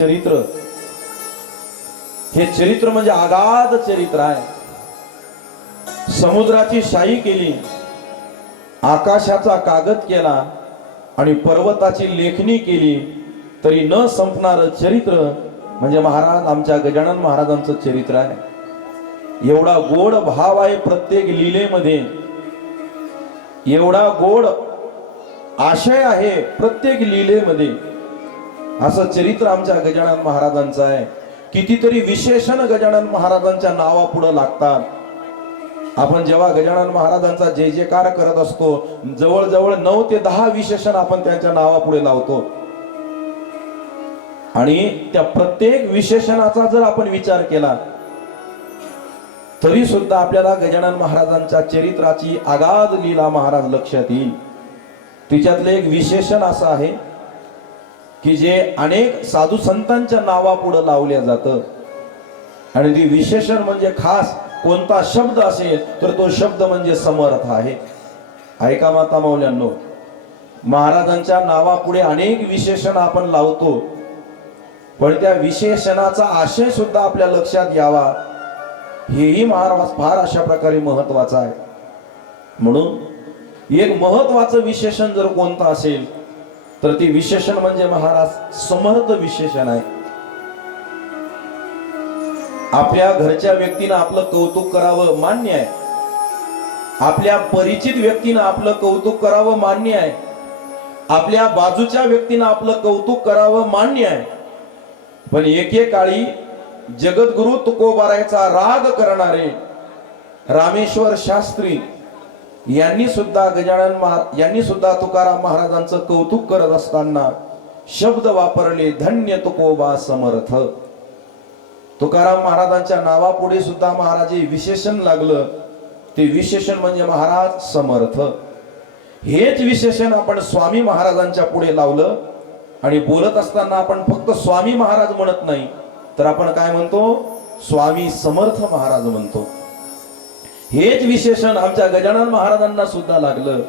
चरित्र हे चरित्र म्हणजे अगाध चरित्र आहे. समुद्राची शाही केली, आकाशाचा कागद केला आणि पर्वताची लेखणी केली तरी न संपणार चरित्र म्हणजे महाराज आमच्या गजानन महाराजांचं चरित्र आहे. एवढा गोड भाव आहे प्रत्येक लीलेमध्ये, एवढा गोड आशय आहे प्रत्येक लीलेमध्ये. असं चरित्र आमच्या गजानन महाराजांचं आहे. कितीतरी विशेषण गजानन महाराजांच्या नावापुढे लागतात. आपण जेव्हा गजानन महाराजांचा जय जयकार करत असतो जवळजवळ 9 ते 10 विशेषण आपण त्यांच्या नावापुढे लावतो. आणि त्या प्रत्येक विशेषणाचा जर आपण विचार केला तरी सुद्धा आपल्याला गजानन महाराजांच्या चरित्राची अगाध लीला महाराज लक्षात येईल. तिच्यातले एक विशेषण असं आहे की जे अनेक साधू संतांच्या नावापुढे लावले जातं आणि ती विशेषण म्हणजे खास कोणता शब्द असेल तर तो शब्द म्हणजे समर्थ आहे. ऐका माता मौल्यांनो, महाराजांच्या नावापुढे अनेक विशेषण आपण लावतो पण त्या विशेषणाचा आशय सुद्धा आपल्या लक्षात यावा हेही महाराज फार अशा प्रकारे महत्वाचं आहे. म्हणून एक महत्वाचं विशेषण जर कोणतं असेल तर ते विशेषण म्हणजे महाराज समर्थ विशेषण आहे. आपल्या घरच्या व्यक्तीनं आपलं कौतुक करावं मान्य आहे, आपल्या परिचित व्यक्तीनं आपलं कौतुक करावं मान्य आहे, आपल्या बाजूच्या व्यक्तीनं आपलं कौतुक करावं मान्य आहे. पण एकेकाळी जगद्गुरु तुकोबारायचा राग करणारे रामेश्वर शास्त्री यांनी सुद्धा तुकाराम महाराजांचं कौतुक करत असताना शब्द वापरले, धन्य तुकोबा समर्थ. तुकाराम महाराजांच्या नावापुढे सुद्धा महाराज विशेषण लागलं, ते विशेषण म्हणजे महाराज समर्थ. हेच विशेषण आपण स्वामी महाराजांच्या पुढे लावलं आणि बोलत असताना आपण फक्त स्वामी महाराज म्हणत नाही तर आपण काय म्हणतो, स्वामी समर्थ महाराज म्हणतो. हेच विशेषण आमच्या गजानन महाराजांना सुद्धा लागलं.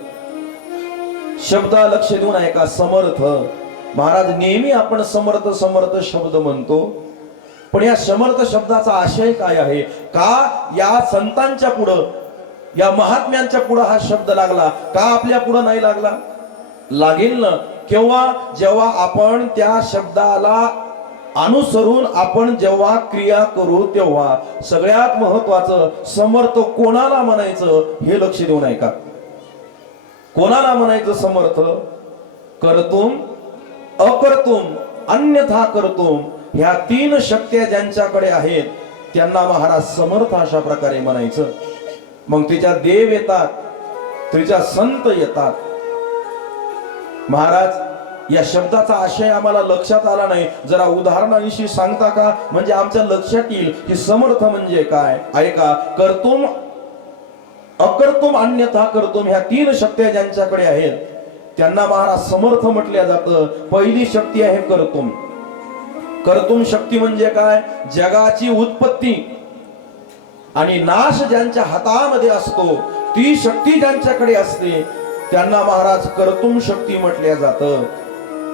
शब्द लक्ष देऊन ऐका, समर्थ महाराज. नेहमी आपण समर्थ समर्थ शब्द म्हणतो पण या समर्थ शब्दाचा आशय काय आहे? का या संतांच्या पुढं, या महात्म्यांच्या पुढं हा शब्द लागला, का आपल्या पुढं नाही लागला? लागेल ना केव्हा, जेव्हा आपण त्या शब्दाला अनुसरून आपण जेव्हा क्रिया करू तेव्हा. सगळ्यात महत्वाचं, समर्थ कोणाला म्हणायचं हे लक्ष देऊन ऐका. कोणाला म्हणायचं समर्थ? कर्तुम, अकर्तुम, अन्यथा कर्तुम, ह्या 3 शक्त्या ज्यांच्याकडे आहेत त्यांना महाराज समर्थ अशा प्रकारे म्हणायचं. मग तिच्या देव येतात, तिच्या संत येतात. महाराज या शब्दाचा आशय आम्हाला लक्षात आला नाही, जरा उदाहरणांशी सांगता का? म्हणजे आमच्या लक्षात येईल की समर्थ म्हणजे काय. ऐका, कर्तुम, अकर्तुम, अन्यथा कर्तुम, ह्या 3 शक्त्या ज्यांच्याकडे आहेत त्यांना महाराज समर्थ म्हटलं जातं. पहिली शक्ती आहे कर्तुम. कर्तुम शक्ती म्हणजे काय? जगाची उत्पत्ती आणि नाश ज्यांच्या हातामध्ये असतो, ती शक्ती ज्यांच्याकडे असते त्यांना महाराज कर्तुम शक्ती म्हटल्या जातं.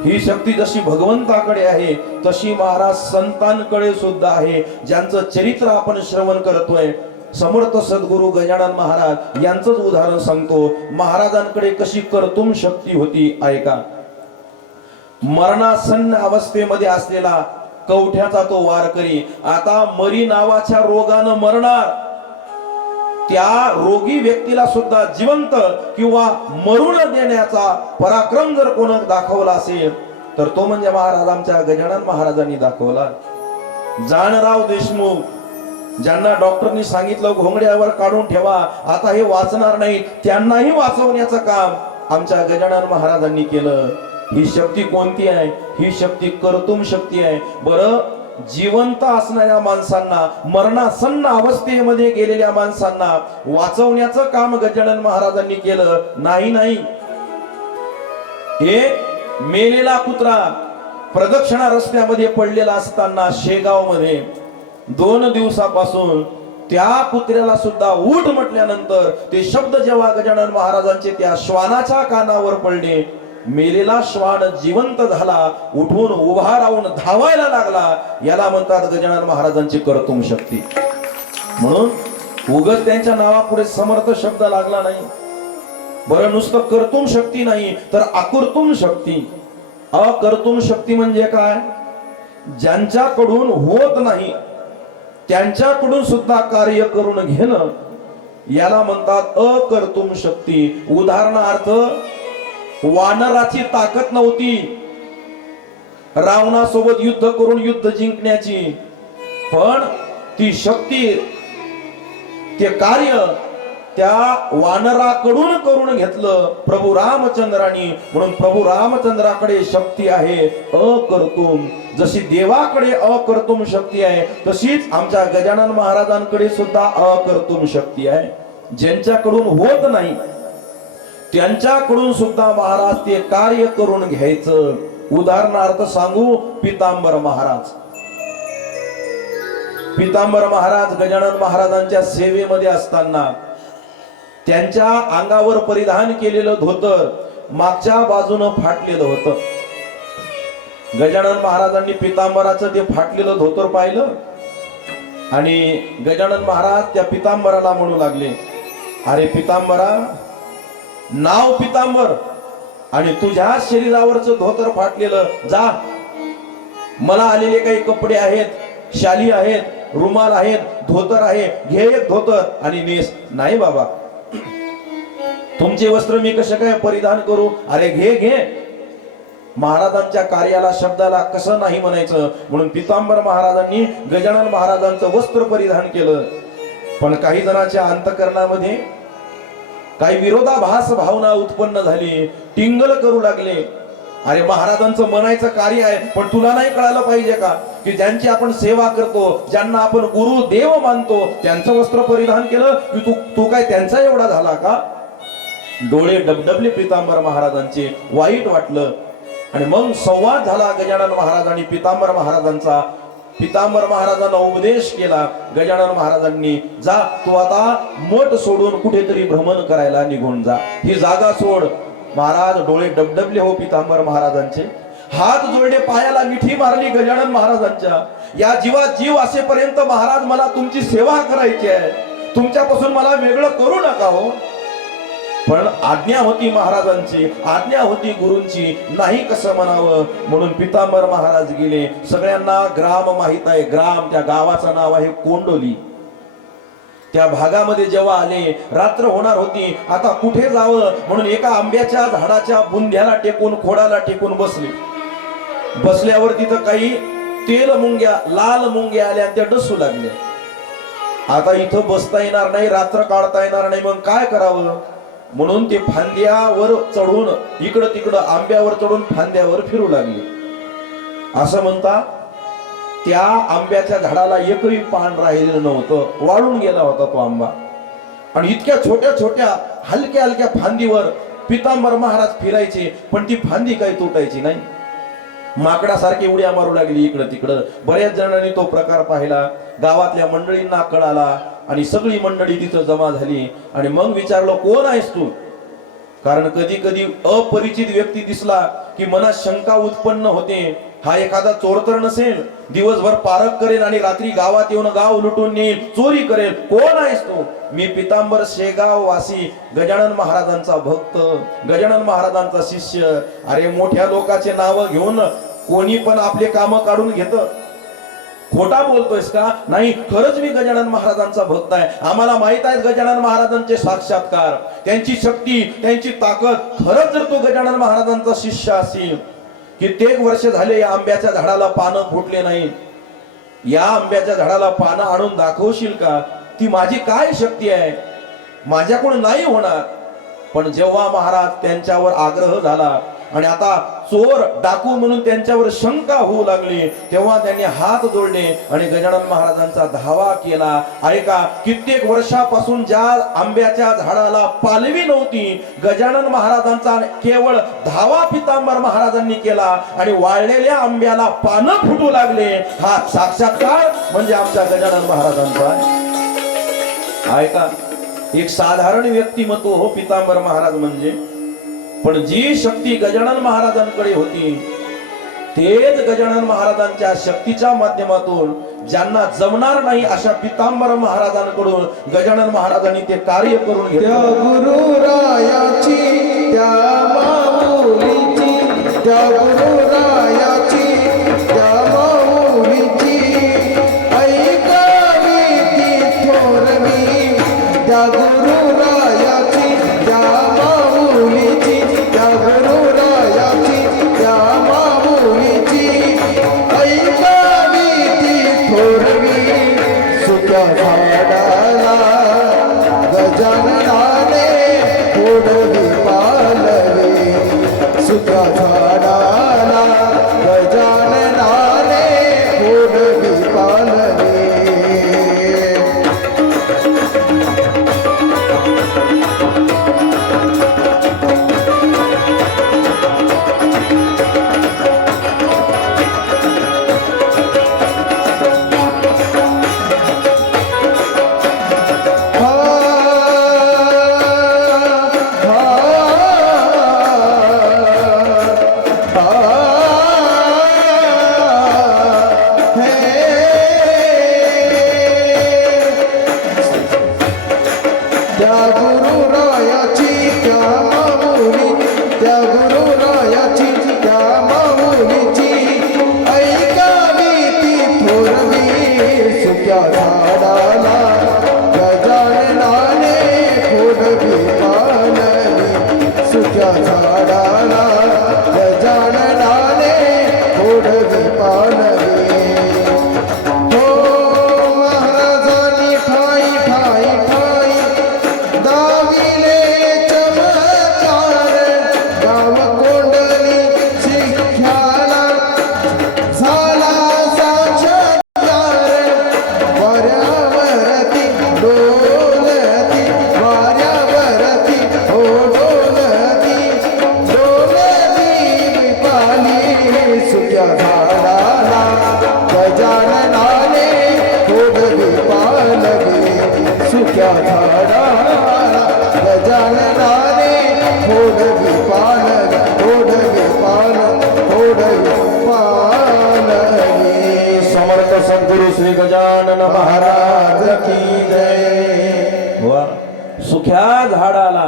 ही शक्ती जशी भगवंताकडे आहे तशी महाराज संतांकडे सुद्धा आहे, ज्यांचं चरित्र आपण श्रवण करतोय. समर्थ सद्गुरु गजानन महाराज यांचंच उदाहरण सांगतो. महाराजांकडे कशी कर्तुम शक्ती होती ऐका. मरणासन्न अवस्थेमध्ये असलेला कवठ्याचा तो वारकरी आता मरी नावाच्या रोगानं मरणार, त्या रोगी व्यक्तीला सुद्धा जिवंत किंवा मरून देण्याचा पराक्रम जर कोण दाखवला असेल तर तो म्हणजे महाराज आमच्या गजानन महाराजांनी दाखवला. जानराव देशमुख, ज्यांना डॉक्टरनी सांगितलं घोंगड्यावर काढून ठेवा, आता हे वाचणार नाही, त्यांनाही वाचवण्याचं काम आमच्या गजानन महाराजांनी केलं. ही शक्ती कोणती आहे? ही शक्ती कर्तुम शक्ती आहे. बरं, जिवंत असणाऱ्या माणसांना, मरणासन्न अवस्थेमध्ये गेलेल्या माणसांना वाचवण्याचं काम गजानन महाराजांनी केलं नाही. हे मेलेला कुत्रा प्रदक्षिणा रस्त्यामध्ये पडलेला असताना शेगाव मध्ये 2 दिवसापासून त्या कुत्र्याला सुद्धा उठ म्हटल्यानंतर ते शब्द जेव्हा गजानन महाराजांचे त्या श्वानाच्या कानावर पडले मेलेला श्वान जिवंत झाला, उठून उभा राहून धावायला लागला, याला म्हणतात गजानन महाराजांची कर्तुम शक्ती. म्हणून उगाच त्यांच्या नावापुढे समर्थ शब्द लागला नाही. बरं, नुसतं कर्तुम शक्ती नाही तर अकर्तुम शक्ती. अकर्तुम शक्ती म्हणजे काय? ज्यांच्याकडून होत नाही त्यांच्याकडून सुद्धा कार्य करून घेणं, याला म्हणतात अकर्तुम शक्ती. उदाहरणार्थ, वानराची ताकद नव्हती रावणासोबत युद्ध करून युद्ध जिंकण्याची, पण ती शक्ती, ते कार्य त्या वानराकडून करून घेतलं प्रभू रामचंद्रांनी. म्हणून प्रभू रामचंद्राकडे शक्ती आहे अकर्तुम. जशी देवाकडे अकर्तुम शक्ती आहे, तशीच आमच्या गजानन महाराजांकडे सुद्धा अकर्तुम शक्ती आहे. ज्यांच्याकडून होत नाही त्यांच्याकडून सुद्धा महाराज ते कार्य करून घ्यायचं. उदाहरणार्थ सांगू, पितांबर महाराज. पितांबर महाराज गजानन महाराजांच्या सेवेमध्ये असताना त्यांच्या अंगावर परिधान केलेलं धोतर मागच्या बाजूनं फाटलेलं होतं. गजानन महाराजांनी पितांबराचं ते फाटलेलं धोतर पाहिलं आणि गजानन महाराज त्या पितांबराला म्हणू लागले, अरे पितांबरा, नाव पितांबर आणि तुझ्या शरीरावरचं धोतर फाटलेलं, जा, मला आलेले काही कपडे आहेत, शाली आहेत, रुमाल आहेत, धोतर आहे, घे एक धोतर आणि नेस. नाही बाबा, तुमचे वस्त्र मी कसे काय परिधान करू? अरे घे घे. महाराजांच्या कार्याला, शब्दाला कसं नाही म्हणायचं? म्हणून पितांबर महाराजांनी गजानन महाराजांचं वस्त्र परिधान केलं. पण काही जणांच्या अंतःकरणामध्ये काही विरोधाभास भावना उत्पन्न झाली, टिंगल करू लागले. अरे महाराजांचं म्हणायचं कार्य आहे, पण तुला नाही कळायला पाहिजे का की ज्यांची आपण सेवा करतो, ज्यांना आपण गुरु देव मानतो, त्यांचं वस्त्र परिधान केलं की तू काय त्यांचा एवढा झाला का? डोळे डबडबले पितांबर महाराजांचे, वाईट वाटलं. आणि मग संवाद झाला गजानन महाराज आणि पितांबर महाराजांचा. पितांबर महाराजांना उपदेश केला गजानन महाराजांनी, जा तू आता मठ सोडून कुठेतरी भ्रमण करायला निघून जा, ही जागा सोड. महाराज डोळे डबडबले हो पितांबर महाराजांचे, हात जोडले, पायाला मिठी मारली गजानन महाराजांच्या. या जीवात जीव असेपर्यंत महाराज मला तुमची सेवा करायची आहे, तुमच्यापासून मला वेगळं करू नका हो. पण आज्ञा होती महाराजांची, आज्ञा होती गुरूंची, नाही कसं म्हणावं. म्हणून पितांबर महाराज गेले. सगळ्यांना ग्राम माहित आहे, ग्राम त्या गावाचं नाव आहे कोंडोली. त्या भागामध्ये जेव्हा आले, रात्र होणार होती, आता कुठे जावं म्हणून एका आंब्याच्या झाडाच्या बुंध्याला टेकून, खोडाला टेकून बसले. बसल्यावर तिथं काही तेल मुंग्या, लाल मुंग्या आल्या, त्या डसू लागल्या. आता इथं बसता येणार नाही, रात्र काढता येणार नाही, मग काय करावं? म्हणून ते फांद्यावर चढून, इकडं तिकडं आंब्यावर चढून फांद्यावर फिरू लागले. असं म्हणता त्या आंब्याच्या झाडाला एकही पान राहिलेलं नव्हतं, वाळून गेला होता तो आंबा. आणि इतक्या छोट्या छोट्या हलक्या हलक्या फांदीवर पितांबर महाराज फिरायचे, पण ती फांदी काही तुटायची नाही. माकडासारखी उड्या मारू लागली इकडं तिकडं. बऱ्याच जणांनी तो प्रकार पाहिला, गावातल्या मंडळींना कळाला आणि सगळी मंडळी तिथं जमा झाली. आणि मग विचारलं, कोण आहेस तू? कारण कधी कधी अपरिचित व्यक्ती दिसला की मनात शंका उत्पन्न होते, हा एखादा चोर तर नसेल, दिवसभर पारक करेल आणि रात्री गावात येऊन गाव लुटून नेईल, चोरी करेल. कोण आहेस तू? मी पितांबर शेगाव वासी, गजानन महाराजांचा भक्त, गजानन महाराजांचा शिष्य. अरे मोठ्या लोकांचे नाव घेऊन कोणी पण आपले काम काढून घेत. खोटा बोलतोयस का? नाही, खरंच मी गजानन महाराजांचा भक्त आहे. आम्हाला माहित आहे गजानन महाराजांचे साक्षात्कार, त्यांची शक्ती, त्यांची ताकद. खरंच जर तो गजानन महाराजांचा शिष्य असेल, कित्येक वर्ष झाले या आंब्याच्या झाडाला पानं फुटले नाहीत, या आंब्याच्या झाडाला पानं आणून दाखवशील का? ती माझी काय शक्ती आहे, माझ्याकडून नाही होणार. पण जेव्हा महाराज त्यांच्यावर आग्रह झाला आणि आता चोर डाकू म्हणून त्यांच्यावर शंका होऊ लागली, तेव्हा त्यांनी हात जोडले आणि गजानन महाराजांचा धावा केला. ऐका, कित्येक वर्षापासून ज्या आंब्याच्या झाडाला पालवी नव्हती, गजानन महाराजांचा केवळ धावा पितांबर महाराजांनी केला आणि वाळलेल्या आंब्याला पानं फुटू लागले. हा साक्षात्कार म्हणजे आमच्या गजानन महाराजांचा आहे. ऐका, एक साधारण व्यक्तिमत्व हो पितांबर महाराज म्हणजे. पण जी शक्ती गजानन महाराजांकडे होती तेच गजानन महाराजांच्या शक्तीच्या माध्यमातून ज्यांना जमणार नाही अशा पितांबर महाराजांकडून गजानन महाराजांनी ते कार्य करून घेतले. त्या गुरुरायाची त्या माऊलीची त्या गुरुरायाची त्या माऊलीची ऐकावी ती थोरवी त्या गुरुरायाची त्या माऊलीची त्या गुरुरायाची त्या माऊलीची ऐकावी ती थोरवी सुक्या झाडाला गजाननाने फोडली पालवी सुक्या झाडाला गजाननाने फोडली पालवी. त्या गुरुरायाची त्या माऊली त्या गुरुरायाची त्या माऊलीची ऐकावी ती थोरवी सुक्या झाडाला गजाननाने फोडली पालवी सुक्या झाडाला गजाननाने फोडली पालवी. सुक्या झाडाला गजाननाने फोडली पालवी सुक्या झाडाला गजाननाने फोडली पालवी फोडली पालवी. समर्थ सद्गुरु श्री गजानन महाराज की जय. वा सुख्या झाडाला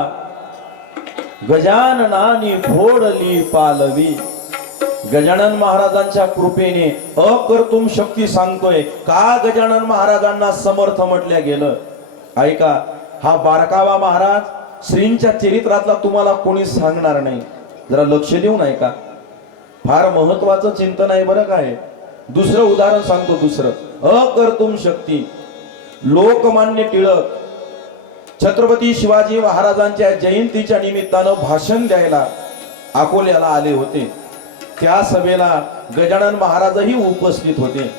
गजाननाने फोडली पालवी. गजानन महाराजांच्या कृपेने अकर्तुम शक्ती सांगतोय. का गजानन महाराजांना समर्थ म्हटल्या गेलं? ऐका, हा बारकावा महाराज श्रींच्या चरित्रातला तुम्हाला कोणी सांगणार नाही. जरा लक्ष देऊन ऐका, फार महत्वाचं चिंतन आहे बरं. काय दुसरं उदाहरण सांगतो. दुसरं अकर्तुम शक्ती. लोकमान्य टिळक छत्रपती शिवाजी महाराजांच्या जयंतीच्या निमित्तानं भाषण द्यायला अकोल्याला आले होते. त्या सभेला गजानन महाराजही उपस्थित होते.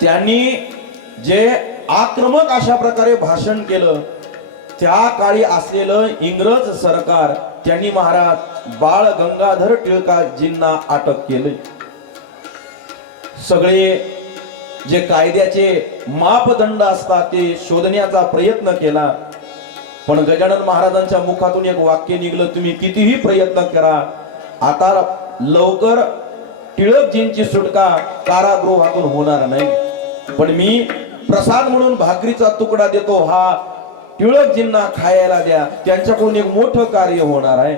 त्यांनी जे आक्रमक अशा प्रकारे भाषण केलं, त्या काळी असलेलं इंग्रज सरकार त्यांनी महाराज बाळ गंगाधर टिळकाजींना अटक केले. सगळे जे कायद्याचे मापदंड असतात ते शोधण्याचा प्रयत्न केला, पण गजानन महाराजांच्या मुखातून एक वाक्य निघलं, तुम्ही कितीही प्रयत्न करा, आता लवकर टिळकजींची सुटका कारागृहातून होणार नाही. पण मी प्रसाद म्हणून भाकरीचा तुकडा देतो, हा टिळकजींना खायला द्या, त्यांच्याकडून एक मोठं कार्य होणार आहे.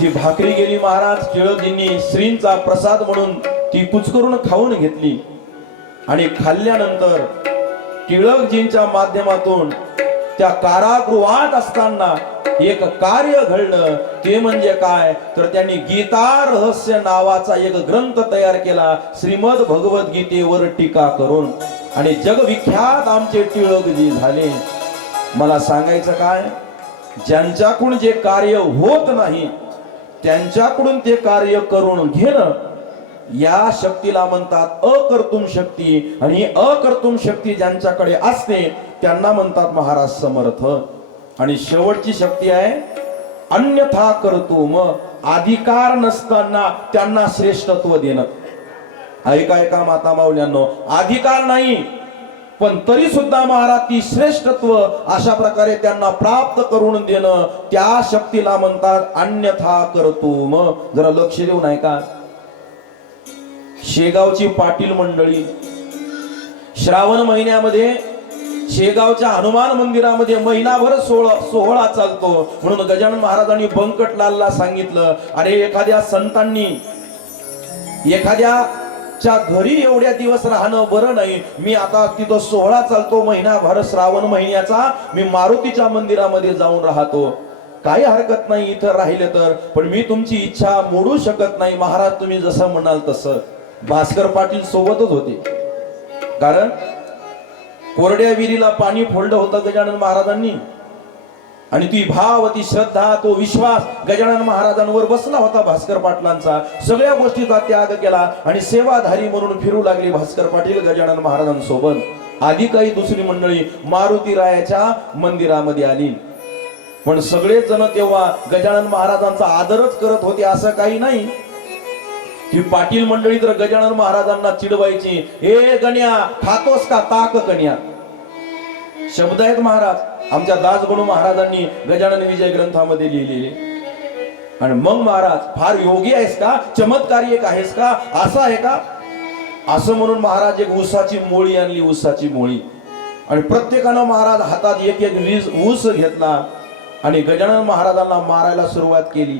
ती भाकरी गेली महाराज. टिळकजींनी श्रींचा प्रसाद म्हणून ती कुचकरून खाऊन घेतली आणि खाल्ल्यानंतर टिळकजींच्या माध्यमातून त्या कारागृहात असताना एक कार्य घडलं. ते म्हणजे काय तर त्यांनी गीता रहस्य नावाचा एक ग्रंथ तयार केला, श्रीमद भगवद्गीतेवर टीका करून, आणि जगविख्यात आमचे टिळकजी झाले. मला सांगायचं काय, ज्यांच्याकडून जे कार्य होत नाही त्यांच्याकडून ते कार्य करून घेणं, या शक्तीला म्हणतात अकर्तुम शक्ती. आणि ही अकर्तुम शक्ती ज्यांच्याकडे असते त्यांना म्हणतात महाराज समर्थ. आणि शेवटची शक्ती आहे अन्यथा कर्तुम, अधिकार नसताना त्यांना श्रेष्ठत्व देणं. ऐका ऐका माता माऊल्यांनो, अधिकार नाही पण तरी सुद्धा महाराज ती श्रेष्ठत्व अशा प्रकारे त्यांना प्राप्त करून देणं, त्या शक्तीला म्हणतात अन्यथा कर्तुम. जरा लक्ष देऊन ऐका. शेगावची पाटील मंडळी श्रावण महिन्यामध्ये शेगावच्या हनुमान मंदिरामध्ये महिनाभर सोहळा चालतो. म्हणून गजानन महाराजांनी बंकटलालला सांगितलं, अरे एखाद्या संतांनी एखाद्याच्या घरी एवढ्या दिवस राहणं बरं नाही. मी आता तिथं सोहळा चालतो महिनाभर श्रावण महिन्याचा, मी मारुतीच्या मंदिरामध्ये जाऊन राहतो, काही हरकत नाही इथं राहिले तर, पण मी तुमची इच्छा मोडू शकत नाही. महाराज तुम्ही जसं म्हणाल तसं. भास्कर पाटील सोबतच होते, कारण कोरड्या विहिरीला पाणी फोडलं होतं गजानन महाराजांनी, आणि ती भाव, ती श्रद्धा, तो विश्वास गजानन महाराजांवर बसला होता भास्कर पाटलांचा. सगळ्या गोष्टीचा त्याग केला आणि सेवाधारी म्हणून फिरू लागली भास्कर पाटील गजानन महाराजांसोबत. आधी काही दुसरी मंडळी मारुतीरायाच्या मंदिरामध्ये आली, पण सगळेच जण तेव्हा गजानन महाराजांचा आदरच करत होते असं काही नाही. ती पाटील मंडळी तर गजानन महाराजांना चिडवायची, हे गण्या खातोस का ताक कन्या. शब्द आहेत महाराज आमच्या दासगणू महाराजांनी गजानन विजय ग्रंथामध्ये लिहिलेले. आणि मग महाराज फार योगी आहेस का, चमत्कारिक आहेस का, असं आहे का, असं म्हणून महाराज एक ऊसाची मोळी आणली, ऊसाची मोळी, आणि प्रत्येकानं महाराज हातात एक एक ऊस घेतला आणि गजानन महाराजांना मारायला सुरुवात केली.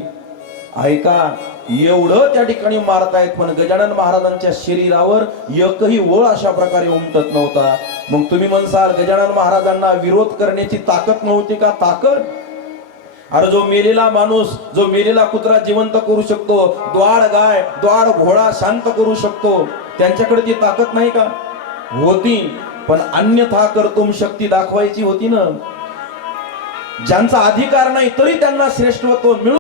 ऐका, एवढं त्या ठिकाणी मारतायत, पण गजानन महाराजांच्या शरीरावर एकही वळ अशा प्रकारे उमटत नव्हता. मग तुम्ही म्हणसाल गजानन महाराजांना विरोध करण्याची ताकद नव्हती का? ताकद. अरे जो मेलेला माणूस, जो मेलेला कुत्रा जिवंत करू शकतो, द्वाड गाय, द्वाड घोडा शांत करू शकतो, त्यांच्याकडे ती ताकद नाही का? होती, पण अन्यथा कर्तुम शक्ती दाखवायची होती ना. ज्यांचा अधिकार नाही तरी त्यांना श्रेष्ठत्व मिळू